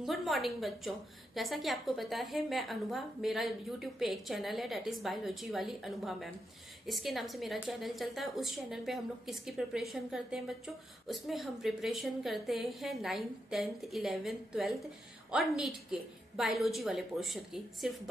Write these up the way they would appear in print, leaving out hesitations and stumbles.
Good morning बच्चों। जैसा कि आपको पता है मैं अनुभा, मेरा यूट्यूब पे एक चैनल है डेट इज बायोलॉजी वाली अनुभा मैम। इसके नाम से मेरा चैनल चलता है। उस चैनल पे हम लोग किसकी प्रिपरेशन करते हैं बच्चों? उसमें हम प्रिपरेशन करते हैं 9th 10th 11th 12th और नीट के बायोलॉजी वाले पोर्शन की। सिर्फ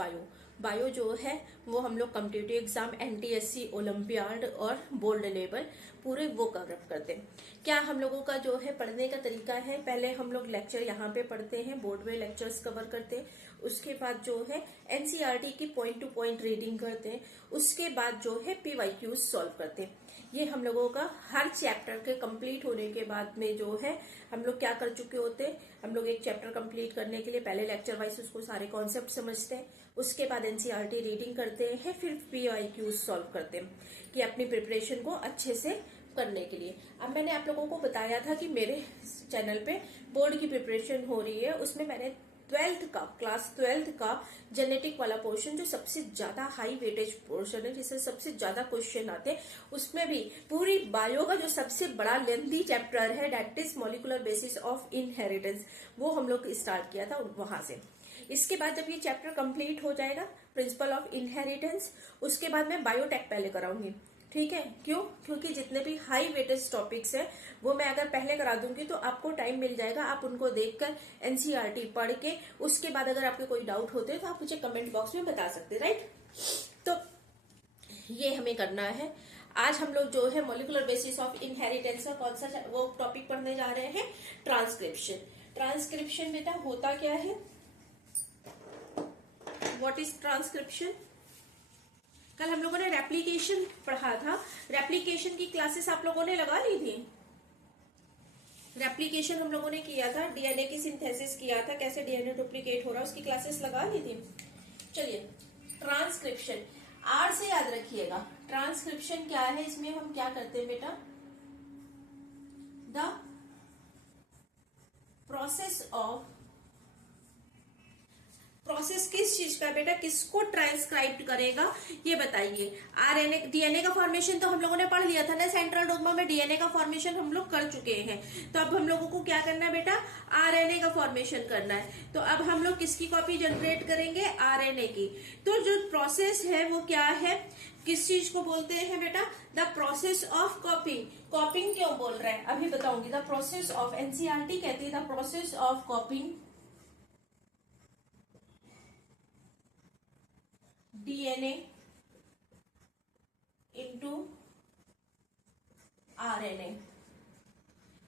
बायो जो है वो हम लोग कॉम्पिटिटिव एग्जाम, एनटीएससी, ओलंपियाड और बोर्ड लेवल पूरे वो कवर करते हैं। क्या हम लोगों का जो है पढ़ने का तरीका है, पहले हम लोग लेक्चर यहाँ पे पढ़ते हैं, बोर्ड में लेक्चर्स कवर करते हैं। उसके बाद जो है एनसीईआरटी की पॉइंट टू पॉइंट रीडिंग करते हैं। उसके बाद जो है पीवाईक्यूज सॉल्व करते हैं। ये हम लोगों का हर चैप्टर के कंप्लीट होने के बाद में जो है हम लोग क्या कर चुके होते हैं। हम लोग एक चैप्टर कंप्लीट करने के लिए पहले लेक्चर वाइज उसको सारे कॉन्सेप्ट समझते हैं। उसके बाद एनसीईआरटी रीडिंग करते हैं, फिर पीवाईक्यूज सॉल्व करते हैं कि अपनी प्रिपरेशन को अच्छे से करने के लिए। अब मैंने आप लोगों को बताया था कि मेरे चैनल पे बोर्ड की प्रिपरेशन हो रही है। उसमें मैंने क्लास 12th का जेनेटिक वाला पोर्शन, जो सबसे ज्यादा हाई वेटेज पोर्शन है, जिससे सबसे ज्यादा क्वेश्चन आते हैं, उसमें भी पूरी बायो का जो सबसे बड़ा लेंथी चैप्टर है that is molecular basis of inheritance, वो हम लोग स्टार्ट किया था वहां से। इसके बाद जब ये चैप्टर कंप्लीट हो जाएगा, प्रिंसिपल ऑफ इनहेरिटेंस, उसके बाद मैं बायोटेक पहले कराऊंगी। ठीक है, क्यों? क्योंकि जितने भी हाई वेटेज टॉपिक्स है वो मैं अगर पहले करा दूंगी तो आपको टाइम मिल जाएगा, आप उनको देखकर एनसीईआरटी पढ़ के उसके बाद अगर आपके कोई डाउट होते हैं तो आप मुझे कमेंट बॉक्स में बता सकते हैं, राइट? तो ये हमें करना है। आज हम लोग जो है मॉलिक्यूलर बेसिस ऑफ इनहेरिटेंस का कौन सा वो टॉपिक पढ़ने जा रहे हैं? ट्रांसक्रिप्शन। ट्रांसक्रिप्शन बेटा होता क्या है? What is transcription? कल हम लोगों ने रेप्लिकेशन पढ़ा था। रेप्लिकेशन की क्लासेस आप लोगों ने लगा ली थी। रेप्लिकेशन हम लोगों ने किया था, डीएनए की सिंथेसिस किया था, कैसे डीएनए डुप्लीकेट हो रहा है, उसकी क्लासेस लगा ली थी। चलिए, ट्रांसक्रिप्शन आर से याद रखिएगा। ट्रांसक्रिप्शन क्या है? इसमें हम क्या करते हैं बेटा? द प्रोसेस किस चीज का बेटा? किसको ट्रांसक्राइब करेगा ये बताइए। आरएनए, डीएनए का फॉर्मेशन तो हम लोगों ने पढ़ लिया था ना, सेंट्रल डोग्मा में डीएनए का फॉर्मेशन हम लोग कर चुके हैं। तो अब हम लोगों को क्या करना है बेटा? आरएनए का फॉर्मेशन करना है। तो अब हम लोग किसकी कॉपी जनरेट करेंगे? आरएनए की। तो जो प्रोसेस है वो क्या है? किस चीज को बोलते हैं बेटा? The process of कॉपिंग। कॉपिंग क्यों बोल रहे हैं अभी बताऊंगी। द प्रोसेस ऑफ, एनसीईआरटी कहती है the process of कॉपिंग DNA into RNA.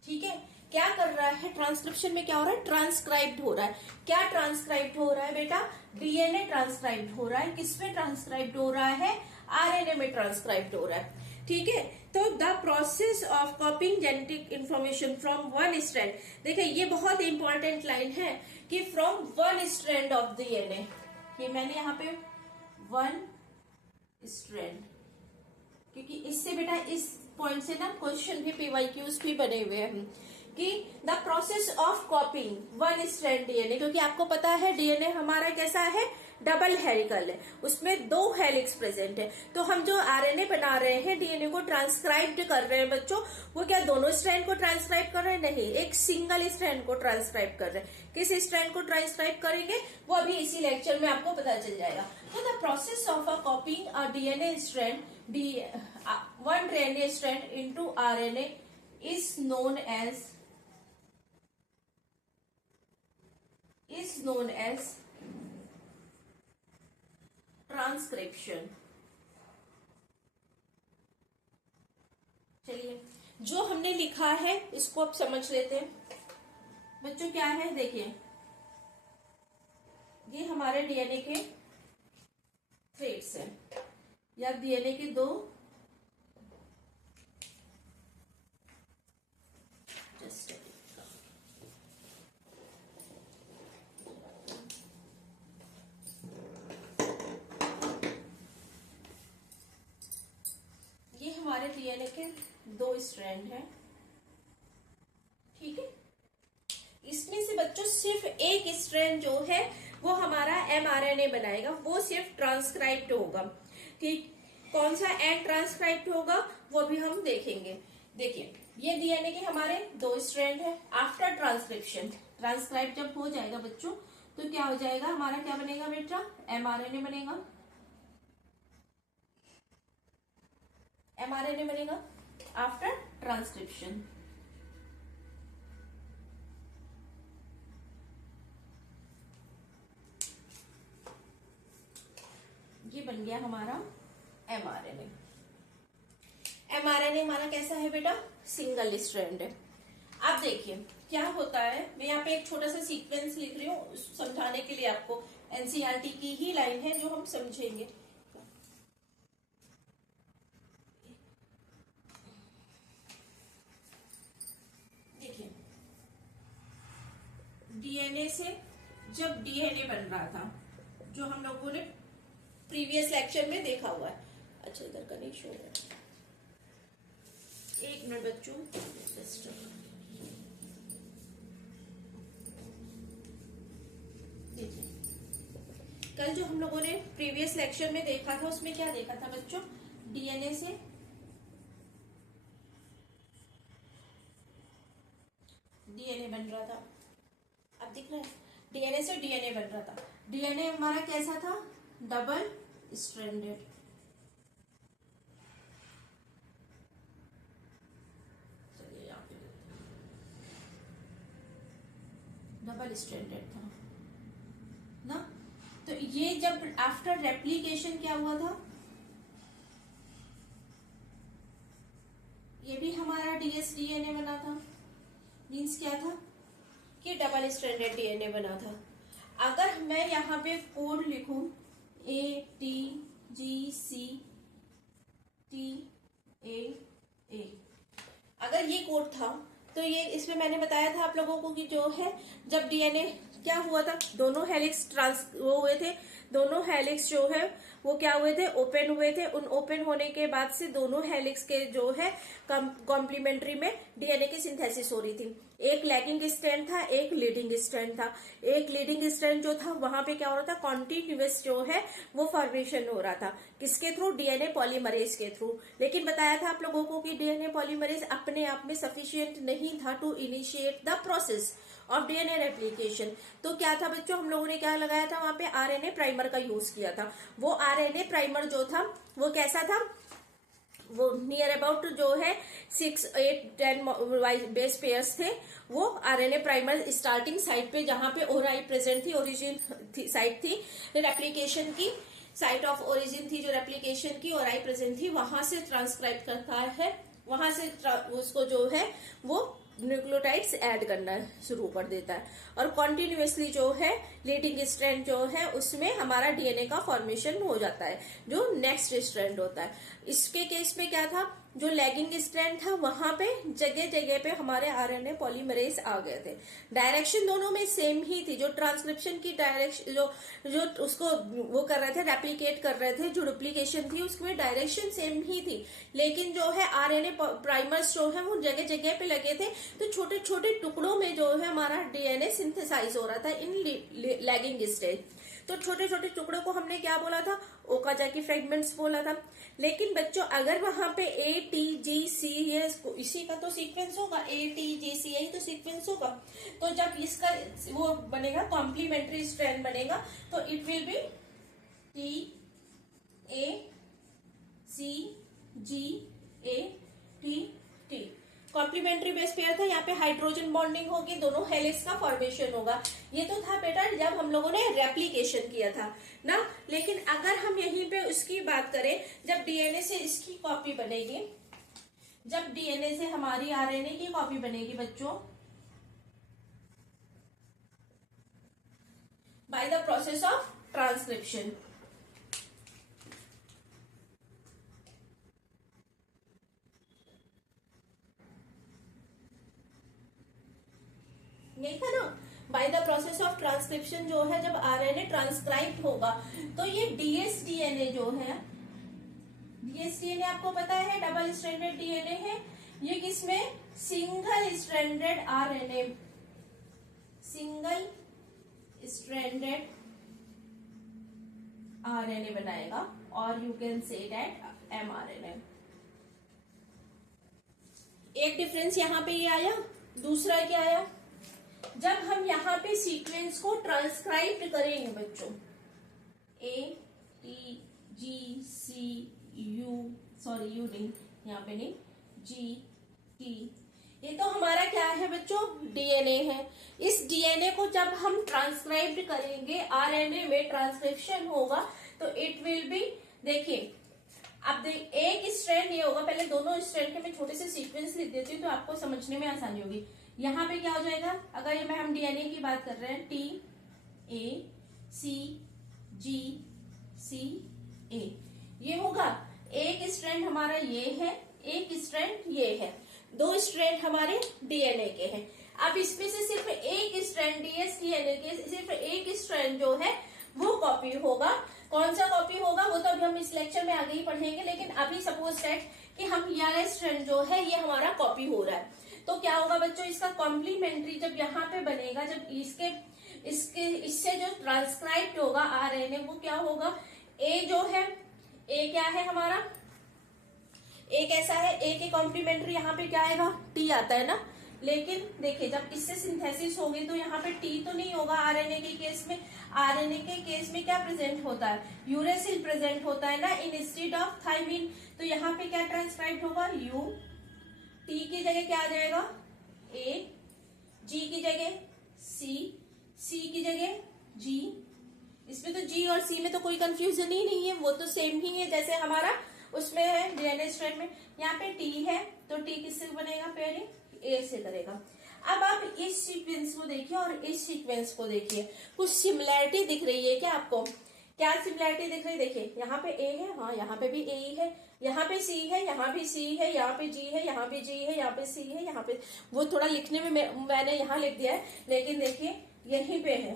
ठीक है, क्या कर रहा है? ट्रांसक्रिप्शन में क्या हो रहा है? ट्रांसक्राइब्ड हो रहा है। क्या ट्रांसक्राइब्ड हो रहा है बेटा? डीएनए ट्रांसक्राइब्ड हो रहा है। किसमें ट्रांसक्राइब्ड हो रहा है? आरएनए में ट्रांसक्राइब्ड हो रहा है। ठीक है, तो the process of कॉपिंग genetic information from one strand. देखिए ये बहुत इंपॉर्टेंट लाइन है कि from one strand of DNA. ये मैंने यहाँ पे वन स्ट्रैंड, क्योंकि इससे बेटा इस पॉइंट से ना क्वेश्चन भी पीवाईक्यूज भी बने हुए हैं कि the process of कॉपिंग one strand DNA. क्योंकि आपको पता है डीएनए हमारा कैसा है? डबल हेलिकल है, उसमें 2 हेलिक्स प्रेजेंट है। तो हम जो आरएनए बना रहे हैं, डीएनए को ट्रांसक्राइब्ड कर रहे हैं बच्चों, वो क्या दोनों स्ट्रैंड को ट्रांसक्राइब कर रहे हैं? नहीं, एक सिंगल स्ट्रैंड को ट्रांसक्राइब कर रहे हैं। किस स्ट्रैंड को ट्रांसक्राइब करेंगे वो अभी इसी लेक्चर में आपको पता चल जाएगा। तो the process of a कॉपिंग a DNA strand, one DNA strand into RNA is known as transcription. चलिए, जो हमने लिखा है इसको अब समझ लेते हैं बच्चों। क्या है देखिए, ये हमारे डीएनए के थ्रेड्स हैं या डीएनए के 2 ये हमारे डीएनए के 2 स्ट्रैंड हैं। ठीक है, इसमें से बच्चों सिर्फ एक स्ट्रैंड जो है वो हमारा एमआरएनए बनाएगा, वो सिर्फ ट्रांसक्राइब्ड होगा। ठीक, कौन सा एंड ट्रांसक्राइब्ड होगा वो भी हम देखेंगे। देखिए, ये डीएनए के हमारे 2 स्ट्रैंड है। आफ्टर ट्रांसक्रिप्शन ट्रांसक्राइब जब हो जाएगा बच्चों तो क्या हो जाएगा, हमारा क्या बनेगा बेटा, mRNA बनेगा। mRNA बनेगा आफ्टर ट्रांसक्रिप्शन। ये बन गया हमारा mRNA। mRNA हमारा कैसा है बेटा, सिंगल स्ट्रैंड है। अब देखिए क्या होता है, मैं यहाँ पे एक छोटा सा सीक्वेंस लिख रही हूँ समझाने के लिए, आपको एनसीईआरटी की ही लाइन है जो हम समझेंगे। देखिए डीएनए से जब डीएनए बन रहा था, जो हम लोगों ने प्रीवियस लेक्चर में देखा हुआ है। अच्छा इधर का नहीं शो हो रहा, एक मिनट बच्चों, कल जो हम लोगों ने प्रीवियस लेक्चर में देखा था उसमें क्या देखा था बच्चों, डीएनए से डीएनए बन रहा था। अब दिख रहा है, डीएनए से डीएनए बन रहा था। डीएनए हमारा कैसा था, डबल स्ट्रैंडेड। चलिए यहाँ पे डबल स्ट्रैंडेड था ना। तो ये जब आफ्टर रेप्लिकेशन क्या हुआ था, ये भी हमारा डीएसडीएनए बना था। मीन्स क्या था कि डबल स्ट्रैंडेड डीएनए बना था। अगर मैं यहाँ पे कोड लिखूं ATGCTA, अगर ये कोड था तो ये इसमें मैंने बताया था आप लोगों को कि जो है जब डीएनए क्या हुआ था, दोनों हेलिक्स वो हुए थे, दोनों हेलिक्स जो है वो क्या हुए थे, ओपन हुए थे। उन ओपन होने के बाद से दोनों हेलिक्स के जो है कॉम्प्लीमेंट्री में डीएनए की सिंथेसिस हो रही थी। एक लैगिंग स्ट्रैंड था, एक लीडिंग स्ट्रैंड था। एक लीडिंग स्ट्रैंड जो था वहां पे क्या हो रहा था, कॉन्टिन्यूअस जो है वो फॉर्मेशन हो रहा था, किसके थ्रू, डीएनए पॉलीमरेज के थ्रू। लेकिन बताया था आप लोगों को कि डीएनए पॉलीमरेज अपने आप में सफिशिएंट नहीं था to initiate the process of DNA replication. तो क्या था बच्चों, हम लोगों ने क्या लगाया था वहां पे, आरएनए प्राइमर का यूज किया था। वो आरएनए प्राइमर जो था वो कैसा था, वो नियर अबाउट जो है 6, 8, 10 बेस पेयर्स थे। वो आरएनए प्राइमर स्टार्टिंग साइट पे जहां पे ओराई प्रेजेंट थी, ओरिजिन साइट थी, रेप्लिकेशन की साइट ऑफ ओरिजिन थी, जो रेप्लिकेशन की ओराई प्रेजेंट थी, वहां से ट्रांसक्राइब करता है, वहां से उसको जो है वो न्यूक्लियोटाइड्स ऐड करना शुरू कर देता है। और कॉन्टिन्यूसली जो है लीडिंग स्ट्रैंड जो है उसमें हमारा डीएनए का फॉर्मेशन हो जाता है, जो नेक्स्ट स्ट्रैंड होता है। इसके केस में क्या था, जो लैगिंग स्ट्रैंड था वहां पे जगह जगह पे हमारे आरएनए पॉलीमरेज आ गए थे। डायरेक्शन दोनों में सेम ही थी, जो ट्रांसक्रिप्शन की डायरेक्शन जो उसको वो कर रहे थे, रेप्लिकेट कर रहे थे, जो डुप्लीकेशन थी उसमें डायरेक्शन सेम ही थी। लेकिन जो है आरएनए प्राइमर्स जो है वो जगह जगह पे लगे थे, तो छोटे छोटे टुकड़ों में जो है हमारा डीएनए सिंथेसाइज हो रहा था इन लैगिंग स्टेज। तो छोटे छोटे टुकड़ों को हमने क्या बोला था, ओकाजाकी फ्रेगमेंट्स बोला था। लेकिन बच्चों अगर वहां पे ATGC इसी का तो सीक्वेंस होगा, ATGC यही तो सीक्वेंस होगा, तो जब इसका वो बनेगा कॉम्प्लीमेंट्री स्ट्रैंड बनेगा तो it will be TACGATT। Complementary base pair था, यहाँ पे हाइड्रोजन बॉन्डिंग होगी, दोनों हेलिक्स का फॉर्मेशन होगा। ये तो था बेटा जब हम लोगों ने रेप्लिकेशन किया था ना। लेकिन अगर हम यहीं पे उसकी बात करें, जब डीएनए से इसकी कॉपी बनेगी, जब डीएनए से हमारी आरएनए की कॉपी बनेगी बच्चों by the process of transcription, यही था ना, by the process of transcription जो है जब आरएनए ट्रांसक्राइब होगा तो ये डीएसडीएनए जो है, डीएसडीएनए आपको पता है डबल स्ट्रैंडेड डीएनए है। ये किसमें, single stranded RNA, single stranded RNA बनाएगा, और you can say that mRNA. एक डिफरेंस यहां पे ये आया, दूसरा क्या आया, जब हम यहाँ पे सीक्वेंस को ट्रांसक्राइब करेंगे बच्चों, ATGCU, सॉरी यू नहीं, यहाँ पे नहीं, GT, ये तो हमारा क्या है बच्चों, डीएनए है। इस डीएनए को जब हम ट्रांसक्राइब करेंगे, आरएनए में ट्रांसक्रिप्शन होगा, तो इट विल बी, देखिए अब एक स्ट्रैंड ये होगा, पहले दोनों स्ट्रैंड के मैं छोटे से सीक्वेंस लिख देती हूँ तो आपको समझने में आसानी होगी। यहाँ पे क्या हो जाएगा, अगर ये मैं हम डीएनए की बात कर रहे हैं, TACGCA, ये होगा, एक स्ट्रैंड हमारा ये है, एक स्ट्रैंड ये है, दो स्ट्रैंड हमारे डीएनए के हैं। अब इसमें से सिर्फ एक स्ट्रैंड डीएनए के, सिर्फ एक स्ट्रैंड जो है वो कॉपी होगा। कौन सा कॉपी होगा वो तो अभी हम इस लेक्चर में आगे ही पढ़ेंगे, लेकिन अभी सपोज दैट कि हम ये स्ट्रैंड जो है ये हमारा कॉपी हो रहा है, तो क्या होगा बच्चों, इसका कॉम्प्लीमेंट्री जब यहाँ पे बनेगा, जब इससे जो ट्रांसक्राइब्ड होगा आरएनए, वो क्या होगा, ए जो है, ए क्या है हमारा, ए कैसा है, ए के कॉम्प्लीमेंट्री यहाँ पे क्या आएगा, टी आता है ना। लेकिन देखिए जब इससे सिंथेसिस होगी तो यहाँ पे टी तो नहीं होगा आरएनए के केस में। आरएनए के केस में क्या प्रेजेंट होता है, यूरेसिल प्रेजेंट होता है ना, इंस्टेड ऑफ थाइमिन। तो यहाँ पे क्या ट्रांसक्राइब होगा, यू, टी की जगह क्या आ जाएगा, ए, जी की जगह सी, सी की जगह जी। इसमें तो जी और सी में तो कोई कंफ्यूजन ही नहीं है, वो तो सेम ही है जैसे हमारा उसमें है डीएनए स्ट्रैंड में। यहाँ पे टी है तो टी किससे बनेगा, पेयरिंग ए से करेगा। अब आप इस सीक्वेंस को देखिए और इस सीक्वेंस को देखिए, कुछ सिमिलैरिटी दिख रही है क्या आपको, क्या सिमिलैरिटी दिख रही है, देखिए यहाँ पे ए है, हाँ यहाँ पे भी ए ही है, यहाँ पे सी है, यहाँ भी सी है, यहाँ पे जी है, यहाँ पे जी है, यहाँ पे सी है, यहाँ पे, वो थोड़ा लिखने में मैंने यहाँ लिख दिया है, लेकिन देखिए यहीं पे है,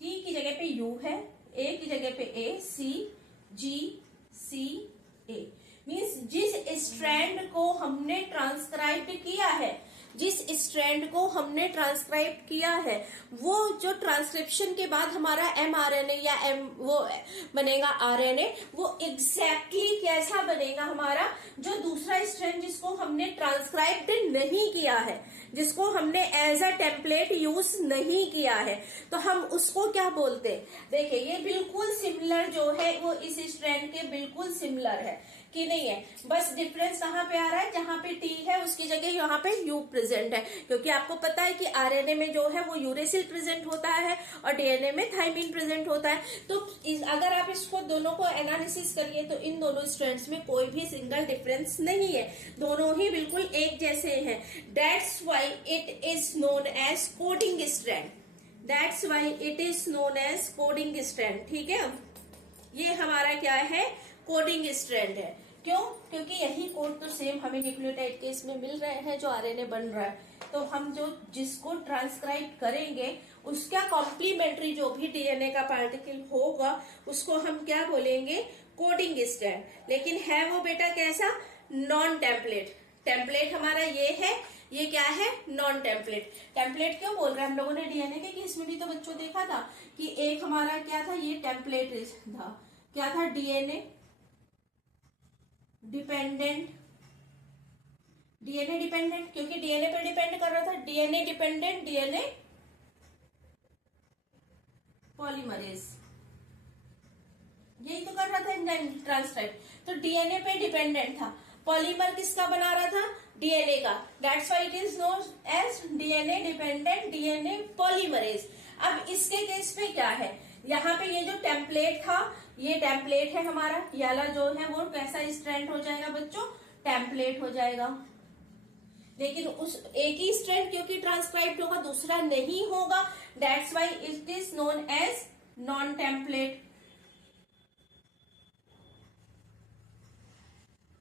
टी की जगह पे यू है, ए की जगह पे ए, सी जी सी ए। मीन्स जिस स्ट्रैंड को हमने ट्रांसक्राइब किया है, जिस स्ट्रैंड को हमने ट्रांसक्राइब किया है, वो जो ट्रांसक्रिप्शन के बाद हमारा एमआरएनए या वो बनेगा आरएनए, वो एग्जैक्टली कैसा बनेगा हमारा, जो दूसरा स्ट्रैंड जिसको हमने ट्रांसक्राइब नहीं किया है, जिसको हमने एज अ टेम्पलेट यूज नहीं किया है, तो हम उसको क्या बोलते हैं। देखिए ये बिल्कुल सिमिलर जो है वो इस स्ट्रैंड के बिल्कुल सिमिलर है कि नहीं है, बस डिफरेंस कहाँ पे आ रहा है, जहाँ पे टी है उसकी जगह यहाँ पे यू प्रेजेंट है, क्योंकि आपको पता है कि आरएनए में जो है वो यूरेसिल प्रेजेंट होता है और डीएनए में थाइमिन प्रेजेंट होता है। तो अगर आप इसको दोनों को एनालिसिस करिए तो इन दोनों स्ट्रैंड्स में कोई भी सिंगल डिफरेंस नहीं है, दोनों ही बिल्कुल एक जैसे हैं। That's why it is known as coding strand, that's why it is known as coding strand. ठीक है, ये हमारा क्या है, कोडिंग स्ट्रैंड है। क्यों, क्योंकि यही कोड तो सेम हमें न्यूक्लियोटाइड के इसमें मिल रहे हैं जो आरएनए बन रहा है, तो हम जो जिसको ट्रांसक्राइब करेंगे उसका कॉम्प्लीमेंट्री जो भी डीएनए का पार्टिकल होगा उसको हम क्या बोलेंगे, कोडिंग स्ट्रैंड। लेकिन है वो बेटा कैसा, नॉन टेम्पलेट। टेम्पलेट हमारा ये है, ये क्या है, नॉन टेम्पलेट। टेम्पलेट क्यों बोल रहे हैं हम लोगों ने, डीएनए के केस में भी तो बच्चों देखा था कि एक हमारा क्या था, ये टेम्पलेट था, क्या था, डीएनए डिपेंडेंट, डीएनए डिपेंडेंट, क्योंकि डीएनए पर डिपेंड कर रहा था, डीएनए डिपेंडेंट डीएनए पॉलीमरेज, यही तो कर रहा था एंजाइम ट्रांसक्राइब, तो डीएनए पे डिपेंडेंट था। पॉलीमर किसका बना रहा था, डीएनए का, that's why it is known as DNA dependent DNA polymerase. अब इसके केस में क्या है, यहाँ पे ये जो टेम्पलेट था, ये टेम्पलेट है हमारा, ये वाला जो है वो कैसा स्ट्रैंड हो जाएगा बच्चों, टेम्पलेट हो जाएगा। लेकिन उस एक ही स्ट्रैंड क्योंकि ट्रांसक्राइब्ड होगा, दूसरा नहीं होगा, that's why it is known as non template.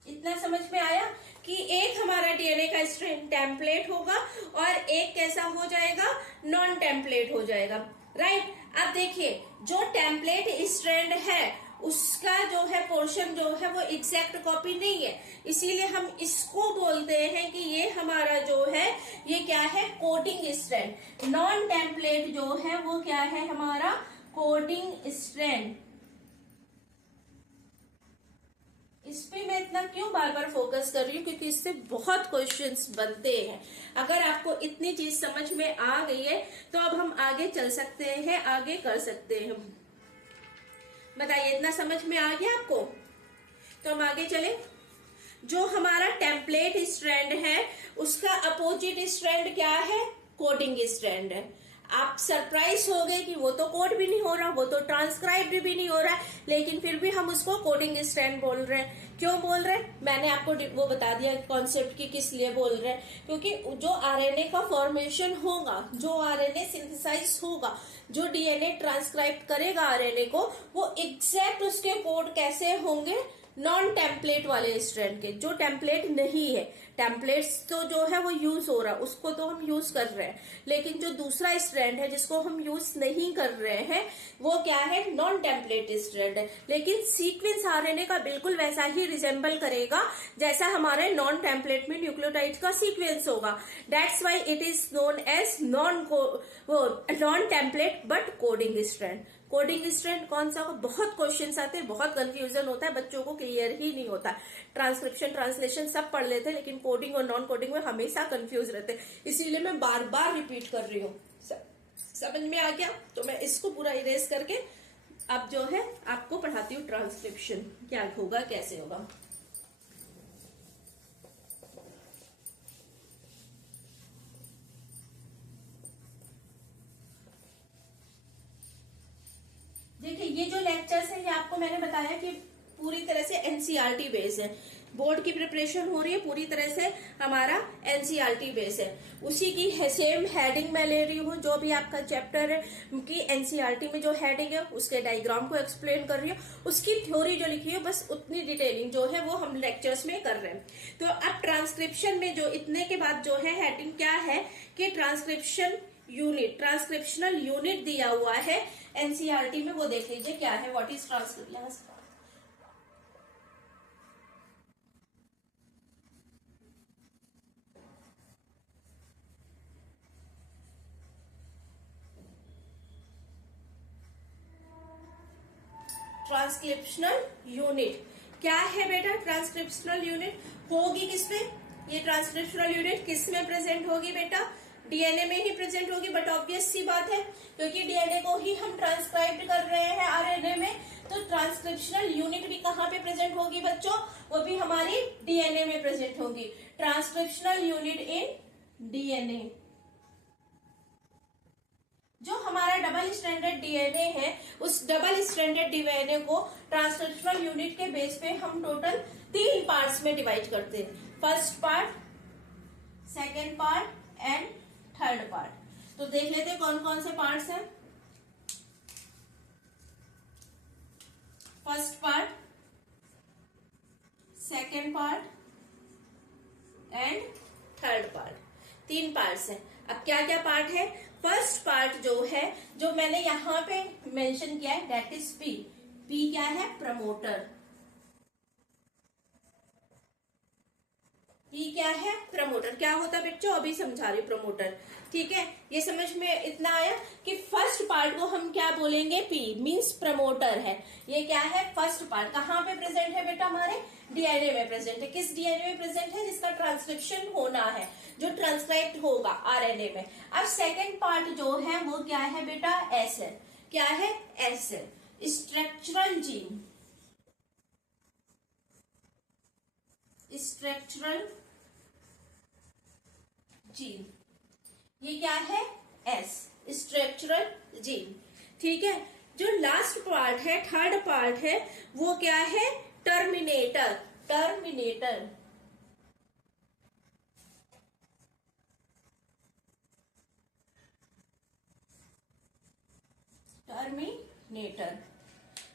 इतना समझ में आया कि एक हमारा डीएनए का स्ट्रैंड टेम्पलेट होगा और एक कैसा हो जाएगा, नॉन टेम्पलेट हो जाएगा, राइट। अब देखिए जो टेम्पलेट स्ट्रैंड है उसका जो है पोर्शन जो है वो एग्जैक्ट कॉपी नहीं है, इसीलिए हम इसको बोलते हैं कि ये हमारा जो है ये क्या है, कोडिंग स्ट्रैंड। नॉन टेम्पलेट जो है वो क्या है हमारा, कोडिंग स्ट्रैंड। इस पे मैं इतना क्यों बार बार फोकस कर रही हूँ, क्योंकि इससे बहुत क्वेश्चंस बनते हैं। अगर आपको इतनी चीज समझ में आ गई है तो अब हम आगे चल सकते हैं, आगे कर सकते हैं। बताइए, इतना समझ में आ गया आपको? तो हम आगे चले। जो हमारा टेम्पलेट स्ट्रैंड है उसका अपोजिट स्ट्रैंड क्या है? कोडिंग स्ट्रैंड है। आप सरप्राइज हो गए कि वो तो कोड भी नहीं हो रहा, वो तो ट्रांसक्राइब्ड भी नहीं हो रहा, लेकिन फिर भी हम उसको कोडिंग स्ट्रैंड बोल रहे हैं। क्यों बोल रहे हैं? मैंने आपको वो बता दिया कॉन्सेप्ट की किस लिए बोल रहे हैं। क्योंकि जो आरएनए का फॉर्मेशन होगा, जो आरएनए सिंथेसाइज होगा, जो डीएनए ट्रांसक्राइब करेगा आरएनए को, वो एग्जैक्ट उसके कोड कैसे होंगे? नॉन टेम्पलेट वाले स्ट्रैंड के, जो टेम्पलेट नहीं है। टेम्पलेट्स तो जो है वो यूज हो रहा है, उसको तो हम यूज कर रहे हैं, लेकिन जो दूसरा स्ट्रैंड है जिसको हम यूज नहीं कर रहे हैं वो क्या है? नॉन टेम्पलेट स्ट्रैंड है। लेकिन सीक्वेंस आरएनए का बिल्कुल वैसा ही रिजेंबल करेगा जैसा हमारे नॉन टेम्पलेट में न्यूक्लियोटाइड का सीक्वेंस होगा। That's why it is known as non template but coding strand. Coding strand कौन सा? बहुत क्वेश्चंस आते हैं, बहुत कंफ्यूजन होता है, बच्चों को क्लियर ही नहीं होता। ट्रांसक्रिप्शन, ट्रांसलेशन सब पढ़ लेते हैं, लेकिन कोडिंग और नॉन कोडिंग में हमेशा कंफ्यूज रहते हैं। इसीलिए मैं बार बार रिपीट कर रही हूँ। समझ में आ गया? तो मैं इसको पूरा इरेज करके अब जो है आपको पढ़ाती हूँ ट्रांसक्रिप्शन क्या होगा, कैसे होगा। देखिए, ये जो लेक्चर्स है ये आपको मैंने बताया कि पूरी तरह से एनसीईआरटी बेस है। बोर्ड की प्रिपरेशन हो रही है, पूरी तरह से हमारा एनसीईआरटी बेस है। उसी की सेम हेडिंग मैं ले रही हूँ। जो भी आपका चैप्टर है कि एनसीईआरटी में जो हेडिंग है उसके डायग्राम को एक्सप्लेन कर रही हूँ, उसकी थ्योरी जो लिखी है बस उतनी डिटेलिंग जो है वो हम लेक्चर्स में कर रहे हैं। तो अब ट्रांसक्रिप्शन में जो इतने के बाद जो है हेडिंग क्या है कि ट्रांसक्रिप्शन यूनिट, ट्रांसक्रिप्शनल यूनिट दिया हुआ है एनसीईआरटी में, वो देख लीजिए क्या है। What is transcription? Transcriptional unit क्या है बेटा? ट्रांसक्रिप्शनल यूनिट होगी किसमें? ये ट्रांसक्रिप्शनल यूनिट किस में प्रेजेंट होगी बेटा? डीएनए में ही प्रेजेंट होगी। बट ऑब्वियस सी बात है, क्योंकि डीएनए को ही हम ट्रांसक्राइब कर रहे हैं आरएनए में, तो ट्रांसक्रिप्शनल यूनिट भी कहाँ पे प्रेजेंट होगी बच्चों? वो भी हमारी डीएनए में प्रेजेंट होगी। Transcriptional unit in DNA. जो हमारा डबल स्टैंडर्ड डीएनए है, उस डबल स्टैंडर्ड डीएनए को ट्रांसक्रिप्शनल यूनिट के बेस पे हम टोटल 3 पार्ट्स में डिवाइड करते हैं। First part, second part and third part. तो देख लेते हैं कौन कौन से पार्ट्स हैं। First part, second part and third part. 3 parts हैं। अब क्या क्या पार्ट है? फर्स्ट पार्ट जो है, जो मैंने यहां पे मेंशन किया है, दैट इज पी। पी क्या है? प्रमोटर। पी क्या है? प्रमोटर। क्या होता है बच्चों? अभी समझा रही हूँ। प्रमोटर, ठीक है। ये समझ में इतना आया कि फर्स्ट पार्ट को हम क्या बोलेंगे? पी मीन्स प्रमोटर है। ये क्या है? First part. कहाँ पे प्रेजेंट है बेटा? हमारे डीएनए में प्रेजेंट है। किस डीएनए में प्रेजेंट है? जिसका ट्रांसक्रिप्शन होना है, जो ट्रांसक्राइब होगा आरएनए में। अब सेकेंड पार्ट जो है वो क्या है बेटा? एस है। क्या है? एस है। Structural gene. स्ट्रक्चरल जीन, ये क्या है? S, structural gene. ठीक है। जो लास्ट पार्ट है, थर्ड पार्ट है, वो क्या है? टर्मिनेटर। Terminator, terminator.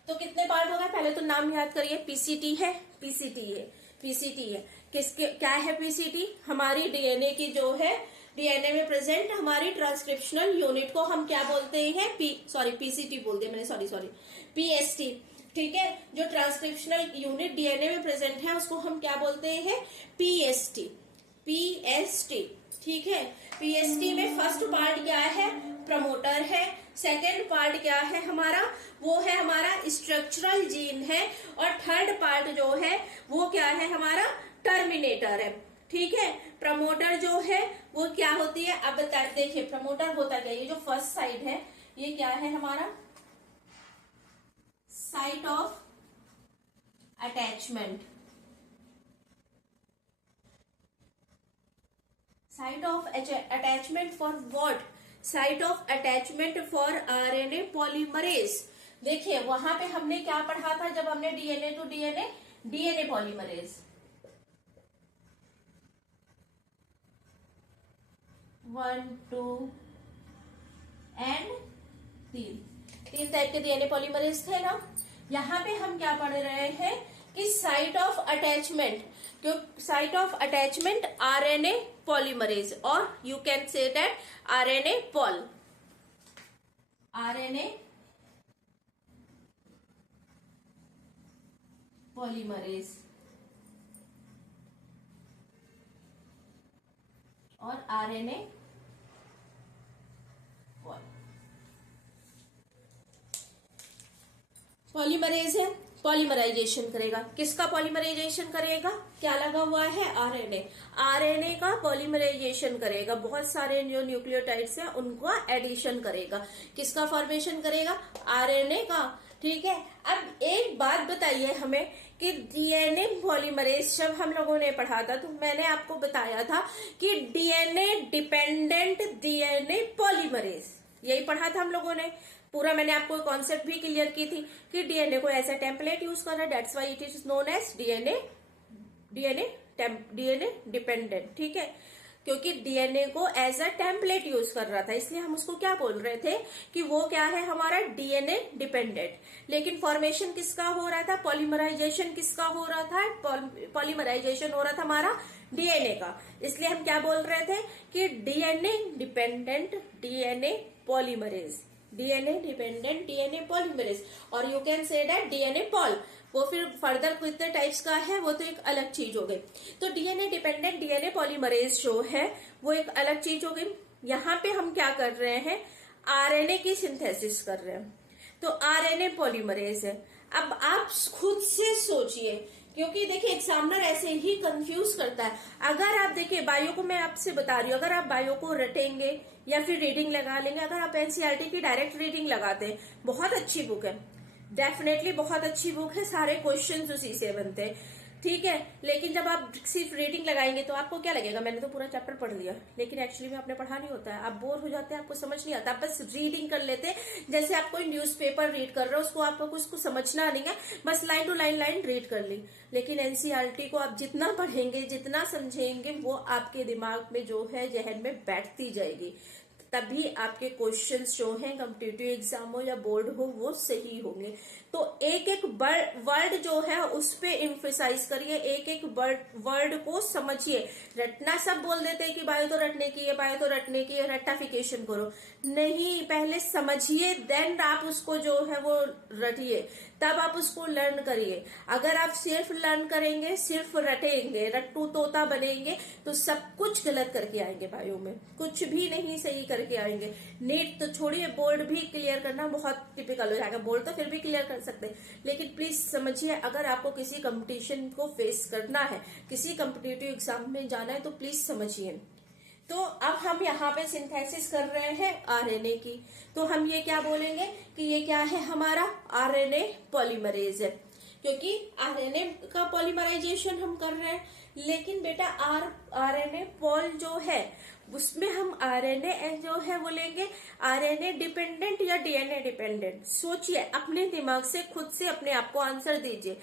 तो कितने पार्ट हो गए? पहले तो नाम याद करिए। पीसीटी है, पीसीटी है, पीसीटी है। किसके क्या है? पीसीटी हमारी डीएनए की जो है, डीएनए में प्रेजेंट हमारी ट्रांसक्रिप्शनल यूनिट को हम क्या बोलते हैं? पीसीटी बोल दिया मैंने, सॉरी, पीएसटी। ठीक है। जो ट्रांसक्रिप्शनल यूनिट डीएनए में प्रेजेंट है उसको हम क्या बोलते हैं? पीएसटी। पीएसटी, ठीक है। पीएसटी में फर्स्ट पार्ट क्या है? प्रमोटर है। सेकेंड पार्ट क्या है हमारा, वो है हमारा स्ट्रक्चरल जीन है। और थर्ड पार्ट जो है वो क्या है हमारा, टर्मिनेटर है। ठीक है, प्रमोटर जो है वो क्या होती है, अब देखिए प्रमोटर होता क्या है, ये जो फर्स्ट साइड है ये क्या है हमारा, site of attachment. Site of attachment for what, site of attachment for RNA polymerase. देखिए वहां पे हमने क्या पढ़ा था जब हमने DNA to DNA polymerase, 1, 2 and 3 type के डीएनए पॉलीमरेज थे ना। यहाँ पे हम क्या पढ़ रहे हैं कि साइट ऑफ अटैचमेंट, क्यों site of attachment RNA polymerase, और you can say that RNA polymerase और आरएनए पॉलीमरेज है, पॉलीमराइजेशन करेगा। किसका पॉलीमराइजेशन करेगा, क्या लगा हुआ है, आरएनए का पॉलीमराइजेशन करेगा। बहुत सारे जो न्यूक्लियोटाइड्स हैं उनको एडिशन करेगा। किसका फॉर्मेशन करेगा, आरएनए का। ठीक है, अब एक बात बताइए हमें कि डीएनए पॉलीमरेज जब हम लोगों ने पढ़ा था तो मैंने आपको बताया था कि डीएनए डिपेंडेंट डीएनए पॉलीमरेज, यही पढ़ा था हम लोगों ने पूरा। मैंने आपको कॉन्सेप्ट भी क्लियर की थी कि डीएनए को एज ए टेम्पलेट यूज करना, that's why it is known as DNA dependent. ठीक है, क्योंकि डीएनए को एज अ टेम्पलेट यूज कर रहा था, इसलिए हम उसको क्या बोल रहे थे कि वो क्या है हमारा डीएनए डिपेंडेंट। लेकिन फॉर्मेशन किसका हो रहा था, पॉलीमराइजेशन किसका हो रहा था, पॉलीमराइजेशन हो रहा था हमारा डीएनए का। इसलिए हम क्या बोल रहे थे कि DNA dependent DNA polymerase, DNA dependent DNA polymerase, और you can say that DNA pol. वो फिर फर्दर कितने टाइप्स का है वो तो एक अलग चीज हो गई। तो डीएनए डिपेंडेंट डीएनए पॉलीमरेज जो है वो एक अलग चीज हो गई। यहाँ पे हम क्या कर रहे हैं, आरएनए की सिंथेसिस कर रहे हैं, तो आरएनए पॉलीमरेज है। अब आप खुद से सोचिए, क्योंकि देखिए एग्जामिनर ऐसे ही कंफ्यूज करता है। अगर आप देखिए बायो को, मैं आपसे बता रही हूँ, अगर आप बायो को रटेंगे या फिर रीडिंग लगा लेंगे, अगर आप एनसीईआरटी की डायरेक्ट रीडिंग लगाते हैं, बहुत अच्छी बुक है, डेफिनेटली बहुत अच्छी बुक है, सारे क्वेश्चंस उसी से बनते हैं। ठीक है, लेकिन जब आप सिर्फ रीडिंग लगाएंगे तो आपको क्या लगेगा, मैंने तो पूरा चैप्टर पढ़ लिया, लेकिन एक्चुअली में आपने पढ़ा नहीं होता है, आप बोर हो जाते हैं, आपको समझ नहीं आता, आप बस रीडिंग कर लेते हैं। जैसे आप कोई न्यूज़पेपर रीड कर रहे हो, उसको आपको कुछ समझना नहीं है, बस लाइन टू लाइन रीड कर ली। लेकिन एनसीईआरटी को आप जितना पढ़ेंगे, जितना समझेंगे, वो आपके दिमाग में जो है जहन में बैठती जाएगी, तभी आपके क्वेश्चंस जो हैं कॉम्पिटिटिव एग्जाम हो या बोर्ड हो वो सही होंगे। तो एक एक वर्ड जो है उस पे एम्फेसाइज करिए, एक एक वर्ड को समझिए। रटना सब बोल देते हैं कि बायो तो रटने की है, बायो तो रटने की है, रट्टाफिकेशन करो, नहीं, पहले समझिए देन आप उसको जो है वो रटिए, तब आप उसको लर्न करिए। अगर आप सिर्फ लर्न करेंगे, सिर्फ रटेंगे, रट्टू तोता बनेंगे, तो सब कुछ गलत करके आएंगे बायो में, कुछ भी नहीं सही करके आएंगे। नीट तो छोड़िए, बोर्ड भी क्लियर करना बहुत टिपिकल हो जाएगा। बोर्ड तो फिर भी क्लियर कर सकते हैं, लेकिन प्लीज समझिए, अगर आपको किसी कंपटीशन को फेस करना है, किसी कॉम्पिटिटिव एग्जाम में जाना है, तो प्लीज समझिए। तो अब हम यहाँ पे सिंथेसिस कर रहे हैं आरएनए की, तो हम ये क्या बोलेंगे कि ये क्या है हमारा आरएनए पॉलीमरेज है, क्योंकि आरएनए का पॉलीमराइजेशन हम कर रहे हैं। लेकिन बेटा आरएनए पॉल जो है उसमें हम आरएनए जो है वो लेंगे आरएनए डिपेंडेंट या डीएनए डिपेंडेंट। सोचिए अपने दिमाग से, खुद से अपने आप को आंसर दीजिए।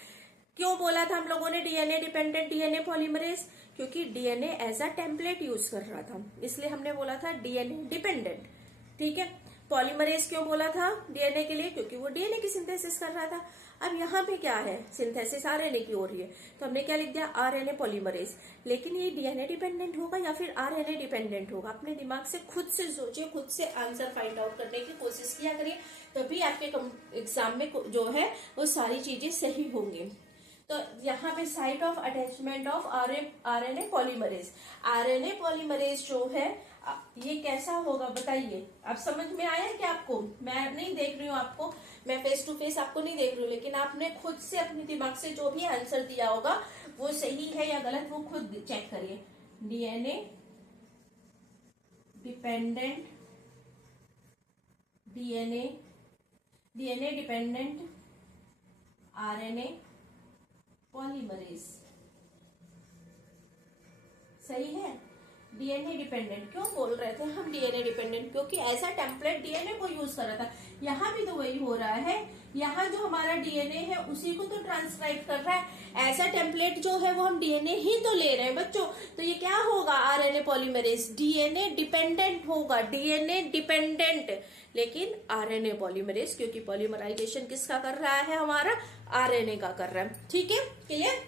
क्यों बोला था हम लोगों ने डीएनए डिपेंडेंट डीएनए पॉलीमरेज, क्योंकि DNA as a template use कर रहा था, इसलिए हमने बोला था डीएनए डिपेंडेंट। ठीक है, पॉलीमरेज क्यों बोला था डीएनए के लिए, क्योंकि वो डीएनए की सिंथेसिस कर रहा था। अब यहाँ पे क्या है, सिंथेसिस आरएनए की हो रही है, तो हमने क्या लिख दिया, आरएनए पॉलीमरेज। लेकिन ये डीएनए डिपेंडेंट होगा या फिर आरएनए डिपेंडेंट होगा, अपने दिमाग से खुद से सोचिए, खुद से आंसर फाइंड आउट करने की कोशिश किया करिए, तभी आपके एग्जाम में जो है वो सारी चीजें सही होंगी। तो यहाँ पे site of attachment of RNA polymerase, RNA polymerase जो है ये कैसा होगा बताइए, आप समझ में आया क्या आपको? मैं नहीं देख रही हूँ आपको, मैं फेस टू फेस आपको नहीं देख रही हूँ, लेकिन आपने खुद से अपने दिमाग से जो भी आंसर दिया होगा वो सही है या गलत वो खुद चेक करिए। DNA dependent, DNA dependent RNA polymerase, सही है। डीएनए डिपेंडेंट क्यों बोल रहे थे हम डीएनए डिपेंडेंट? क्योंकि ऐसा टेम्पलेट डीएनए को यूज कर रहा था, यहाँ भी तो वही हो रहा है। यहाँ जो हमारा डीएनए है उसी को तो ट्रांसक्राइब कर रहा है, ऐसा टेम्पलेट जो है वो हम डीएनए ही तो ले रहे हैं बच्चों। तो ये क्या होगा? आरएनए पॉलीमरेज डीएनए डिपेंडेंट होगा, डीएनए डिपेंडेंट, लेकिन आरएनए पॉलीमरेज, क्योंकि पॉलीमराइजेशन किसका कर रहा है? हमारा आरएनए का कर रहा है। ठीक है, क्लियर?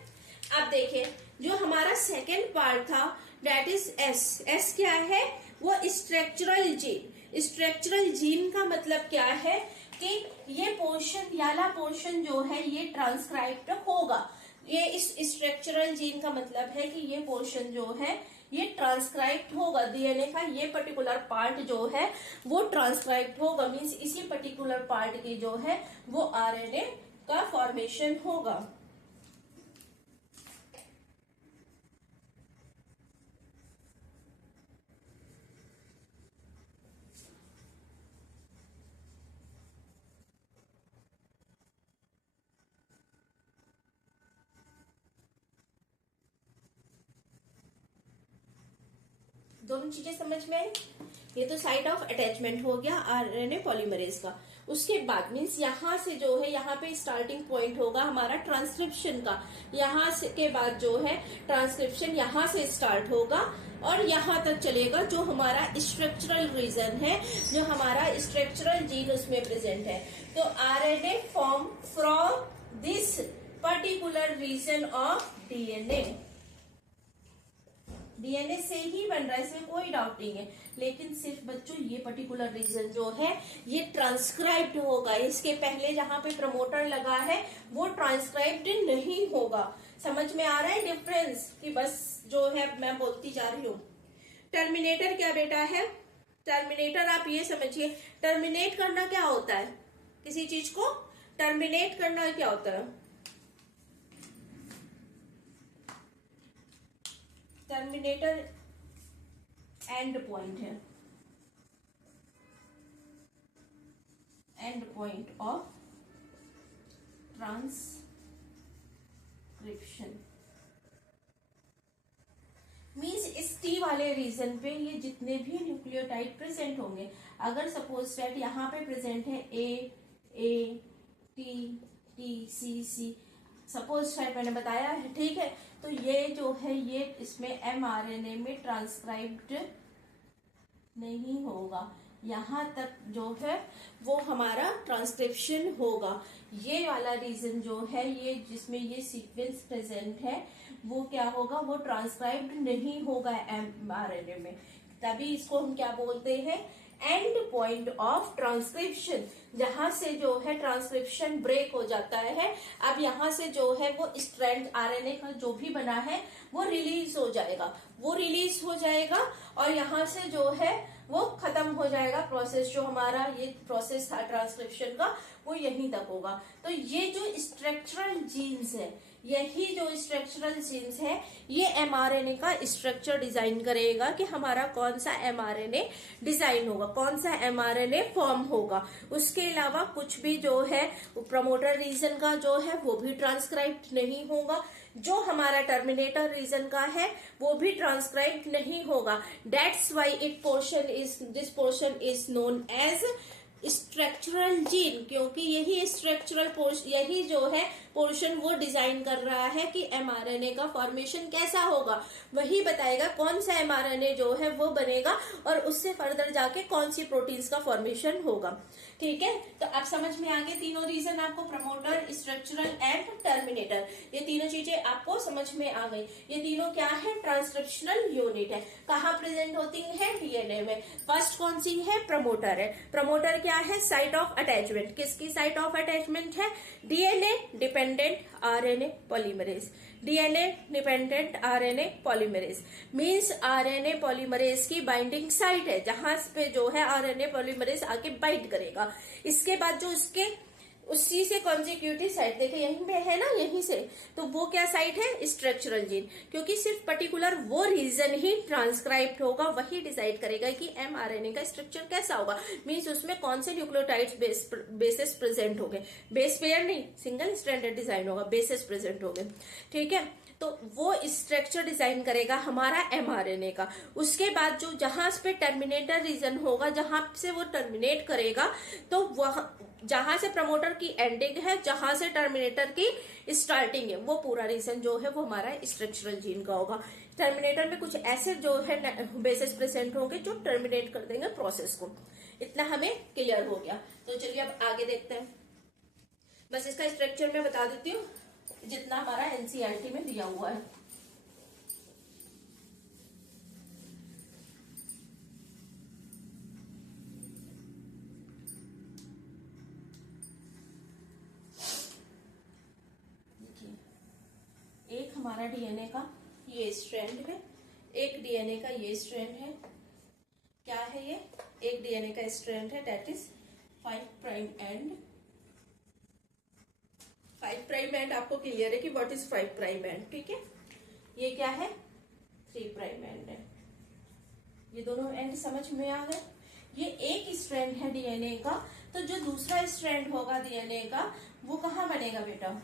अब देखिए जो हमारा सेकेंड पार्ट था दैट इज एस। एस क्या है? वो स्ट्रक्चरल जीन। स्ट्रक्चरल जीन का मतलब क्या है कि ये पोर्शन, याला पोर्शन जो है ये ट्रांसक्राइब्ड होगा। ये इस स्ट्रक्चरल जीन का मतलब है कि ये पोर्शन जो है ये ट्रांसक्राइब्ड होगा, डीएनए का ये पर्टिकुलर पार्ट जो है वो ट्रांसक्राइब्ड होगा, मीन्स इसी पर्टिकुलर पार्ट की जो है वो आरएनए का फॉर्मेशन होगा। दोनों चीजें समझ में आई? ये तो साइट ऑफ अटैचमेंट हो गया आरएनए पॉलीमरेज का। उसके बाद मीन्स यहाँ से जो है यहाँ पे स्टार्टिंग पॉइंट होगा हमारा ट्रांसक्रिप्शन का। यहाँ से के बाद जो है ट्रांसक्रिप्शन यहाँ से स्टार्ट होगा और यहाँ तक चलेगा जो हमारा स्ट्रक्चरल रीजन है, जो हमारा स्ट्रक्चरल जीन उसमें प्रेजेंट है। तो RNA form from this particular region of DNA, DNA से ही बन रहा है, इसमें कोई डाउट नहीं है। लेकिन सिर्फ बच्चों ये पर्टिकुलर रीजन जो है ये ट्रांसक्राइब्ड होगा, इसके पहले जहां पे प्रमोटर लगा है वो ट्रांसक्राइब्ड नहीं होगा। समझ में आ रहा है डिफरेंस? कि बस जो है मैं बोलती जा रही हूँ। टर्मिनेटर क्या बेटा है? टर्मिनेटर आप ये समझिए, टर्मिनेट करना क्या होता है? किसी चीज को टर्मिनेट करना क्या होता है? टर्मिनेटर एंड पॉइंट है, and point of transcription. Means इस टी वाले रीजन पे ये जितने भी न्यूक्लियोटाइड प्रेजेंट होंगे, अगर सपोज दैट यहाँ पे प्रेजेंट है A T T C C, suppose that मैंने बताया है, ठीक है। तो ये जो है ये इसमें एमआरएनए में ट्रांसक्राइब्ड नहीं होगा, यहाँ तक जो है वो हमारा ट्रांसक्रिप्शन होगा। ये वाला रीजन जो है ये जिसमें ये सीक्वेंस प्रेजेंट है वो क्या होगा? वो ट्रांसक्राइब्ड नहीं होगा एमआरएनए में, तभी इसको हम क्या बोलते हैं? एंड पॉइंट ऑफ ट्रांसक्रिप्शन, जहां से जो है ट्रांसक्रिप्शन ब्रेक हो जाता है। अब यहाँ से जो है वो स्ट्रैंड आरएनए का जो भी बना है वो रिलीज हो जाएगा, और यहाँ से जो है वो खत्म हो जाएगा प्रोसेस। जो हमारा ये प्रोसेस था ट्रांसक्रिप्शन का वो यहीं तक होगा। तो ये जो स्ट्रक्चरल जीन्स है, यही जो स्ट्रक्चरल जीन्स है ये एमआरएनए का स्ट्रक्चर डिजाइन करेगा कि हमारा कौन सा एमआरएनए डिजाइन होगा, कौन सा एमआरएनए फॉर्म होगा। उसके अलावा कुछ भी जो है प्रमोटर रीजन का जो है वो भी ट्रांसक्राइब्ड नहीं होगा, जो हमारा टर्मिनेटर रीजन का है वो भी ट्रांसक्राइब्ड नहीं होगा। That's why this portion is known as structural gene, क्योंकि यही स्ट्रक्चरल पोर्शन, यही जो है पोर्शन वो डिजाइन कर रहा है कि एमआरएनए का फॉर्मेशन कैसा होगा, वही बताएगा कौन सा एमआरएनए जो है वो बनेगा और उससे फर्दर जाके कौन सी प्रोटीन्स का फॉर्मेशन होगा। ठीक है, तो अब समझ में आ गए तीनों रीजन आपको, प्रमोटर, स्ट्रक्चरल एंड टर्मिनेटर, ये तीनों चीजें आपको समझ में आ गई। ये तीनों क्या है? ट्रांसक्रिप्शनल यूनिट है। कहाँ प्रेजेंट होती है? डीएनए में। फर्स्ट कौन सी है? प्रमोटर है। प्रमोटर क्या है? Site of attachment. किसकी साइट ऑफ अटैचमेंट है? DNA dependent RNA polymerase. DNA dependent RNA polymerase means RNA polymerase की बाइंडिंग साइट है, जहां पे जो है आरएनए पॉलीमरेज आके बाइंड करेगा। इसके बाद जो उसके उसी से कॉन्जिक्यूटिव साइट, देखिए यहीं पे है ना, यहीं से, तो वो क्या साइट है? Structural gene. क्योंकि सिर्फ पर्टिकुलर वो रीजन ही ट्रांसक्राइब्ड होगा, वही डिसाइड करेगा कि एमआरएनए का स्ट्रक्चर कैसा होगा, मींस उसमें कौन से न्यूक्लियोटाइड्स बेसेस प्रेजेंट हो गए। बेस पेयर नहीं, सिंगल स्ट्रैंडेड डिजाइन होगा, बेसेस प्रेजेंट हो गए, ठीक है। तो वो स्ट्रक्चर डिजाइन करेगा हमारा एमआरएनए का। उसके बाद जो जहां पे टर्मिनेटर रीजन होगा, जहां से वो टर्मिनेट करेगा, तो वह जहां से प्रमोटर की एंडिंग है, जहां से टर्मिनेटर की स्टार्टिंग है, वो पूरा रीजन जो है वो हमारा स्ट्रक्चरल जीन का होगा। टर्मिनेटर में कुछ ऐसे जो है बेसिस प्रेजेंट होंगे जो टर्मिनेट कर देंगे प्रोसेस को। इतना हमें क्लियर हो गया। तो चलिए अब आगे देखते हैं। बस इसका स्ट्रक्चर मैं बता देती हूँ जितना हमारा एनसीईआरटी में दिया हुआ है। एक हमारा डीएनए का ये स्ट्रैंड है, एक डीएनए का ये स्ट्रैंड है। क्या है ये? एक डीएनए का स्ट्रैंड है, that is 5 prime and. 5 prime and आपको क्लियर है कि व्हाट इज 5 प्राइम एंड, ठीक है। ये क्या है? 3 प्राइम एंड है। ये दोनों एंड समझ में आ गए। ये एक स्ट्रैंड है डीएनए का, तो जो दूसरा स्ट्रैंड होगा डीएनए का वो कहाँ बनेगा बेटा?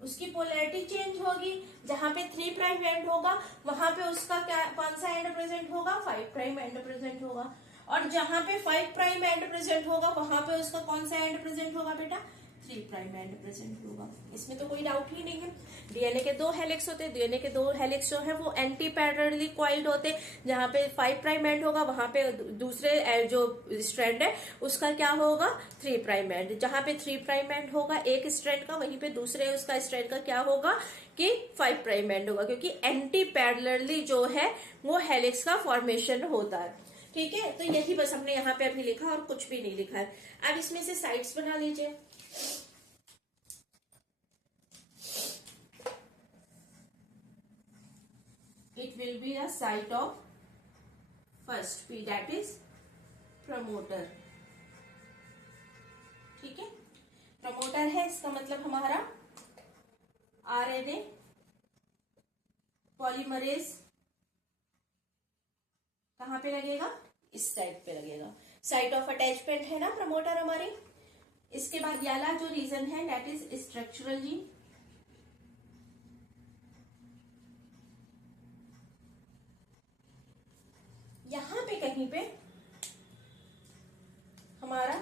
उसकी पोलैरिटी चेंज होगी। जहां पे 3 प्राइम एंड होगा वहां पे उसका क्या, कौन सा एंड प्रेजेंट होगा? 5 प्राइम एंड प्रेजेंट होगा। और जहां पे 5 प्राइम एंड प्रेजेंट होगा वहां पे उसका कौन सा एंड प्रेजेंट होगा बेटा? 3 प्राइम एंड प्रेजेंट होगा। इसमें तो कोई डाउट ही नहीं है। डीएनए के 2 हेलिक्स होते हैं, डीएनए के 2 हेलिक्स जो है वो एंटी पैरेलली कॉइल्ड होते हैं। जहां पे 5 प्राइम एंड होगा वहां पे दूसरे जो स्ट्रैंड है उसका क्या होगा? 3 प्राइम एंड। जहां पे 3 प्राइम एंड होगा एक स्ट्रैंड का, वहीं पे दूसरे उसका स्ट्रैंड का क्या होगा कि 5 प्राइम एंड होगा, क्योंकि एंटी पैरेलली जो है वो हेलिक्स का फॉर्मेशन होता है, ठीक है। तो यही बस हमने यहाँ पे अभी लिखा और कुछ भी नहीं लिखा है। अब इसमें से साइड्स बना लीजिए। It will be a site of first P, that is promoter, ठीक है। प्रमोटर है, इसका मतलब हमारा आरएनए पॉलीमरेज कहां पे लगेगा? इस साइड पे लगेगा। साइट ऑफ अटैचमेंट है ना प्रमोटर हमारी। इसके बाद वाला जो रीजन है दैट इज स्ट्रक्चरल जीन। यहां पे कहीं पे हमारा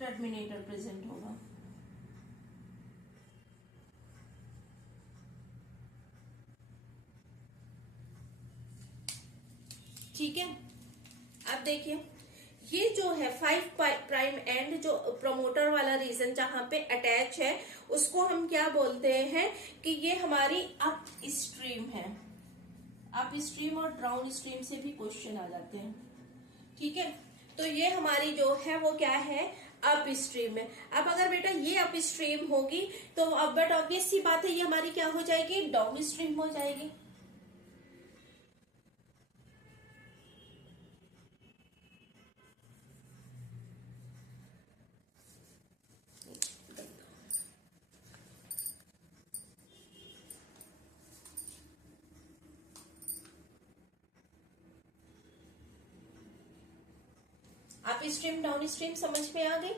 टर्मिनेटर प्रेजेंट होगा। ठीक है। अब देखिए ये जो है 5 प्राइम एंड जो प्रमोटर वाला रीजन जहां पे अटैच है उसको हम क्या बोलते हैं कि ये हमारी अप स्ट्रीम है। अप स्ट्रीम और डाउन स्ट्रीम से भी क्वेश्चन आ जाते हैं, ठीक है। तो ये हमारी जो है वो क्या है? अप स्ट्रीम है। अब अगर बेटा ये अप स्ट्रीम होगी तो अब बट ऑब्वियस सी बात है ये हमारी क्या हो जाएगी? डाउन स्ट्रीम हो जाएगी। अप स्ट्रीम डाउन स्ट्रीम समझ में आ गई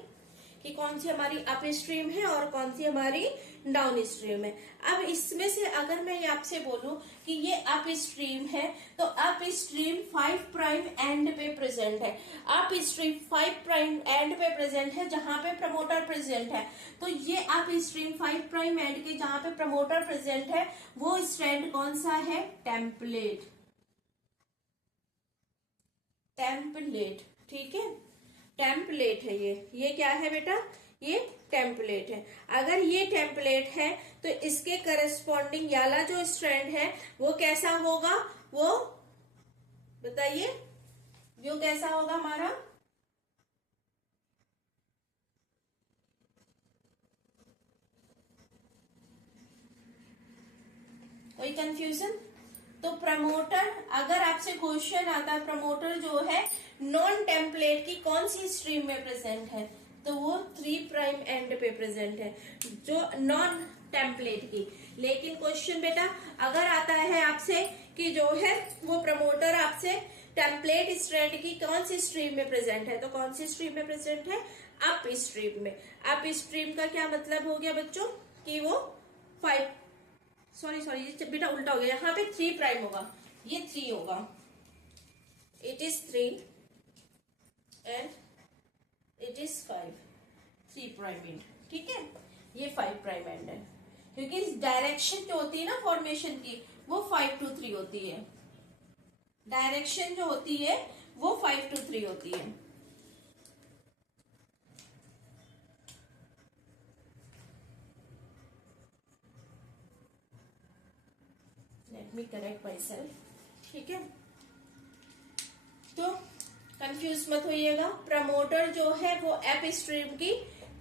कि कौन सी हमारी अप स्ट्रीम है और कौन सी हमारी डाउन स्ट्रीम है। अब इसमें से अगर मैं आपसे बोलूं कि ये अप स्ट्रीम है तो अप स्ट्रीम 5 प्राइम एंड पे प्रेजेंट है। अप स्ट्रीम 5 प्राइम एंड पे प्रेजेंट है जहां पे प्रमोटर प्रेजेंट है। तो ये अप स्ट्रीम 5 प्राइम एंड के जहां पे प्रमोटर प्रेजेंट है वो स्ट्रैंड कौन सा है? टेम्पलेट। टेम्पलेट, ठीक है। टेम्पलेट है ये क्या है बेटा? ये टेम्पलेट है। अगर ये टेम्पलेट है तो इसके करस्पॉन्डिंग वाला जो स्ट्रैंड है वो कैसा होगा? वो बताइए, यू कैसा होगा हमारा, कोई कंफ्यूजन? तो प्रमोटर, अगर आपसे क्वेश्चन आता है प्रमोटर जो है नॉन टेम्पलेट की कौन सी स्ट्रीम में प्रेजेंट है, तो वो 3 प्राइम एंड पे प्रेजेंट है, जो नॉन टेम्पलेट की। लेकिन क्वेश्चन बेटा अगर आता है आपसे कि जो है वो प्रमोटर आपसे टेम्पलेट स्ट्रैंड की कौन सी स्ट्रीम में प्रेजेंट है, तो कौन सी स्ट्रीम में प्रेजेंट है, अप स्ट्रीम में। अप स्ट्रीम का क्या मतलब हो गया बच्चों कि वो 5, सॉरी बेटा उल्टा हो गया, यहाँ पे 3 प्राइम होगा, ये 3 होगा, it is 3 and it is 5, 3 prime and, ठीक है। ये 5 प्राइम एंड है, क्योंकि डायरेक्शन जो होती है ना फॉर्मेशन की वो 5 to 3 होती है, डायरेक्शन जो होती है वो 5 to 3 होती है। Let me correct my self, ठीक है। तो कंफ्यूज मत होइएगा, प्रमोटर जो है वो एप स्ट्रीम की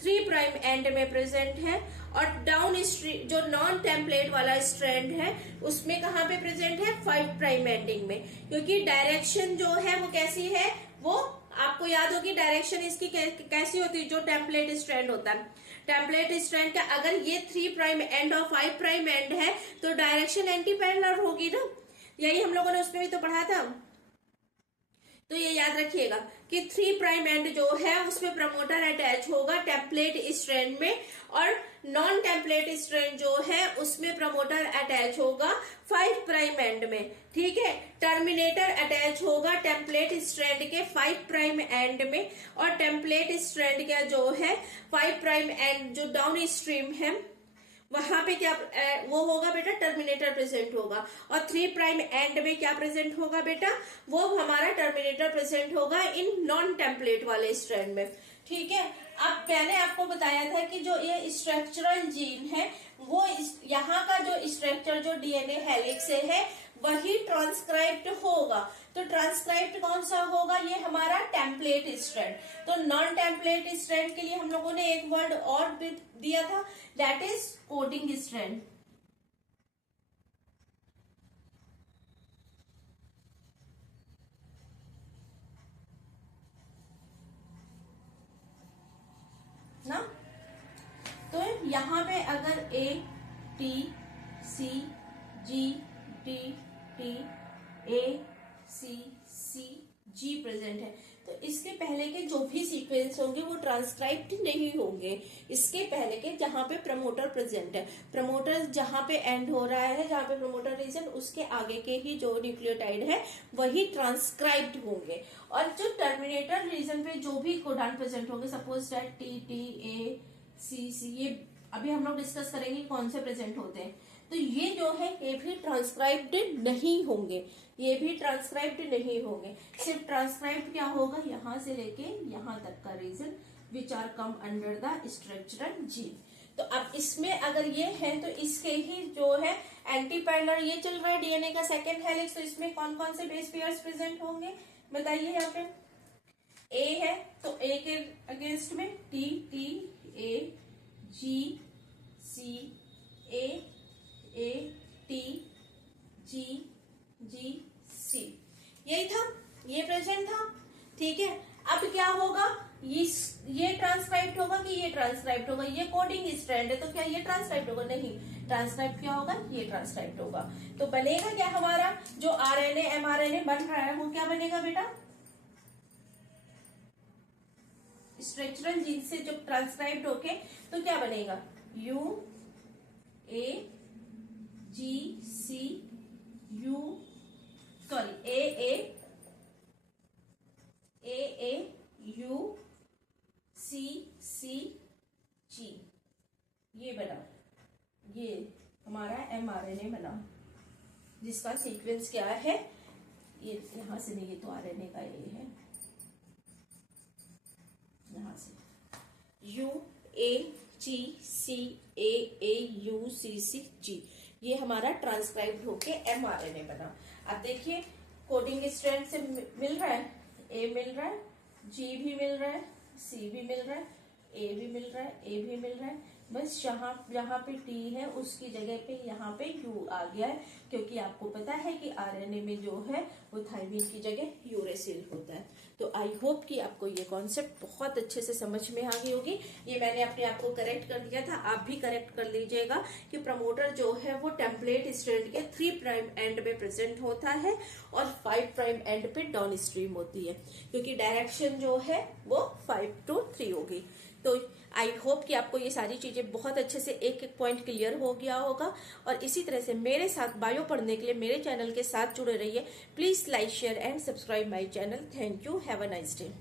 3 प्राइम एंड में प्रेजेंट है, और डाउन स्ट्रीम जो नॉन टेम्पलेट वाला स्ट्रैंड है उसमें कहाँ पे प्रेजेंट है, 5 प्राइम एंडिंग में, क्योंकि डायरेक्शन जो है वो कैसी है, वो आपको याद होगी डायरेक्शन इसकी कैसी होती है, जो टेम्पलेट स्ट्रैंड होता है, टेम्पलेट स्ट्रैंड का अगर ये 3 प्राइम एंड और 5 प्राइम एंड है तो डायरेक्शन एंटी पैरेलल होगी ना, यही हम लोगों ने उसमें भी तो पढ़ा था। तो ये याद रखिएगा कि 3 प्राइम एंड जो है उसमें प्रमोटर अटैच होगा टेम्पलेट स्ट्रैंड में, और नॉन टेम्पलेट स्ट्रैंड जो है उसमें प्रमोटर अटैच होगा 5 प्राइम एंड में, ठीक है। टर्मिनेटर अटैच होगा टेम्पलेट स्ट्रैंड के 5 प्राइम एंड में, और टेम्पलेट स्ट्रैंड का जो है 5 प्राइम एंड जो डाउन स्ट्रीम है वहां पे क्या वो होगा बेटा, टर्मिनेटर प्रेजेंट होगा, और 3 प्राइम एंड में क्या प्रेजेंट होगा बेटा, वो हमारा टर्मिनेटर प्रेजेंट होगा इन नॉन टेम्पलेट वाले स्ट्रैंड में, ठीक है। अब मैंने आपको बताया था कि जो ये स्ट्रक्चरल जीन है वो यहाँ का जो स्ट्रक्चर जो डीएनए हेलिक्स से है वही ट्रांसक्राइब्ड होगा, तो ट्रांसक्राइब्ड कौन सा होगा, ये हमारा टेम्पलेट स्ट्रैंड। तो नॉन टेम्पलेट स्ट्रैंड के लिए हम लोगों ने एक वर्ड और भी दिया था, दैट इज कोडिंग स्ट्रैंड। ना, तो यहाँ पे अगर A T C G T T A C C G present है, तो इसके पहले के जो भी सीक्वेंस होंगे वो ट्रांसक्राइब्ड नहीं होंगे, इसके पहले के जहां पे प्रमोटर प्रेजेंट है, प्रमोटर जहां पे एंड हो रहा है, जहां पे प्रमोटर रीजन उसके आगे के ही जो न्यूक्लियोटाइड है वही ट्रांसक्राइब्ड होंगे, और जो टर्मिनेटर रीजन पे जो भी कोडान प्रेजेंट होंगे, suppose that T T A C C, ये अभी हम लोग डिस्कस करेंगे कौन से प्रेजेंट होते हैं, तो ये जो है ये भी ट्रांसक्राइब्ड नहीं होंगे, ये भी ट्रांसक्राइब्ड नहीं होंगे, सिर्फ ट्रांसक्राइब्ड क्या होगा, यहां से लेके यहां तक का region which are come under the structural gene. तो अब इसमें अगर ये है तो इसके ही जो है एंटी पैरेलल ये चल रहा है डीएनए का सेकेंड हेलिक्स, तो इसमें कौन कौन से बेस पेयर्स प्रेजेंट होंगे बताइए। यहाँ पे ए है तो ए के अगेंस्ट में T T A G C A A T G G C, यही था, ये प्रेजेंट था, ठीक है। अब क्या होगा, ये ट्रांसक्राइब्ड होगा कि ये ट्रांसक्राइब्ड होगा, ये कोडिंग स्ट्रैंड है तो क्या ये ट्रांसक्राइब्ड होगा, नहीं, ट्रांसक्राइब्ड क्या होगा, ये ट्रांसक्राइब्ड होगा। तो बनेगा क्या हमारा जो आरएनए एमआरएनए बन रहा है वो क्या बनेगा बेटा, स्ट्रक्चरल जीन से जब ट्रांसक्राइब्ड होके तो क्या बनेगा, U A G C U sorry A A U C C G, ये बना, ये हमारा एमआरएनए बना, जिसका सीक्वेंस क्या है, ये यहां से नहीं, ये तो आरएनए का ये है, यहां से you A G C A U C C G, ये हमारा ट्रांसक्राइब्ड होके एमआरएनए बना। अब देखिए कोडिंग स्ट्रैंड से मिल रहा है ए मिल रहा है, जी भी मिल रहा है, सी भी मिल रहा है, ए भी मिल रहा है, ए भी मिल रहा है। बस जहाँ पे टी है उसकी जगह पे यहाँ पे यू आ गया है, क्योंकि आपको पता है कि आरएनए में जो है वो थायमिन की जगह यूरेसिल होता है। तो आई होप कि आपको ये कॉन्सेप्ट बहुत अच्छे से समझ में आ गई होगी। ये मैंने अपने आप को करेक्ट कर दिया था, आप भी करेक्ट कर लीजिएगा कि प्रमोटर जो है वो टेम्पलेट स्ट्रैंड के 3 प्राइम एंड में प्रेजेंट होता है और 5 प्राइम एंड पे डाउन स्ट्रीम होती है, क्योंकि डायरेक्शन जो है वो 5 to 3 होगी। तो आई होप कि आपको ये सारी चीजें बहुत अच्छे से एक एक पॉइंट क्लियर हो गया होगा। और इसी तरह से मेरे साथ बायो पढ़ने के लिए मेरे चैनल के साथ जुड़े रहिए। Please like share and subscribe my channel. Thank you. Have a nice day.